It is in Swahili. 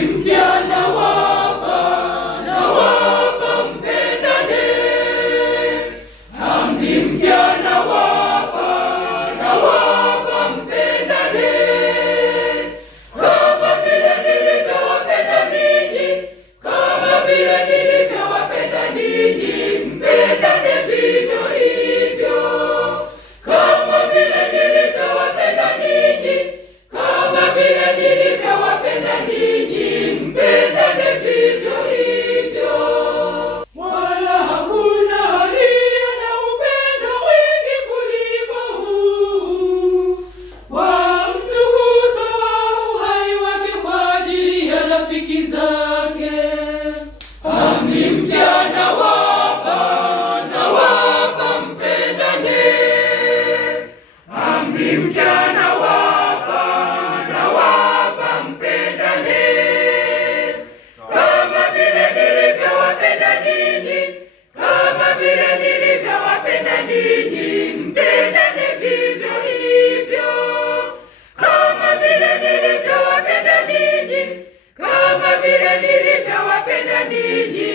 mpya nawapa mpendane. Amri mpya nawapa mpendane. Kama vile nilivyowapenda ninyi, kama vile nilivyowapenda ninyi, mpendane vivyo hivyo. Kama vile nilivyowapenda ninyi, kama vile nilivyowapenda ninyi, mpendane vivyo hivyo. Wala hakuna aliye na upendo mwingi kuliko huu, wa mtu kutoa uhai wake kwa ajili ya rafiki zake. Amri mpya nawapa mpendane. Amri mpya nawapa mpendane. Kama vile nilivyowapenda ninyi, kama vile nilivyowapenda ninyi, mpendane vivyo hivyo. Kama vile nilivyowapenda ninyi, kama vile nilivyowapenda ninyi,